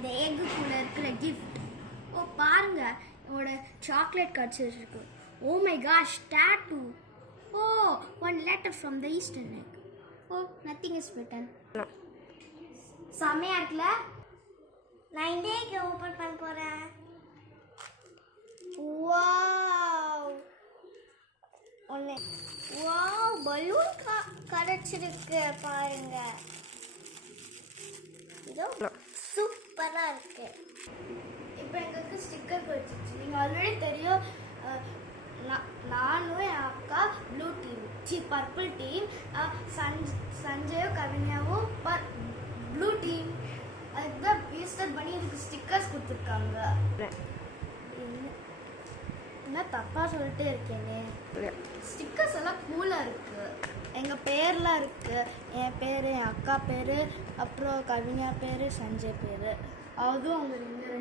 அந்த எக்குக்குள்ளே இருக்கிற கிஃப்ட். ஓ பாருங்க, என்னோட சாக்லேட் கிடச்சிருக்கு. Oh my gosh, tattoo. Oh, one letter from the eastern egg. Oh, nothing is written. செம்மையா இருக்குல்ல? நான் இந்த எக் ஓப்பன் பண்ண போகிறேன். வாவ், ஒன்று. வாவ், பலூன் கிடச்சிருக்கு பாருங்க. இதோ சூப்பராக இருக்கு. இப்போ எங்களுக்கு ஸ்டிக்கர் கிடச்சிச்சு. நீங்கள் ஆல்ரெடி தெரியும், நானும் என் அக்கா ப்ளூ டீம், பர்பிள் டீம், சஞ்சயும் கவிஞாவும் ப்ளூ டீம். அதுக்குதான் ஈஸ்டர் பண்ணி இதுக்கு ஸ்டிக்கர்ஸ் கொடுத்துருக்காங்க. என்ன தப்பா சொல்லிட்டே இருக்கேனே. ஸ்டிக்கர்ஸ் எல்லாம் கூலாக இருக்கு. எங்கள் பேர்லாம் இருக்கு. என் பேர், என் அக்கா பேர், அப்புறம் கவிஞா பேர், சஞ்சய் பேர். அதுவும் அவங்க ரெண்டு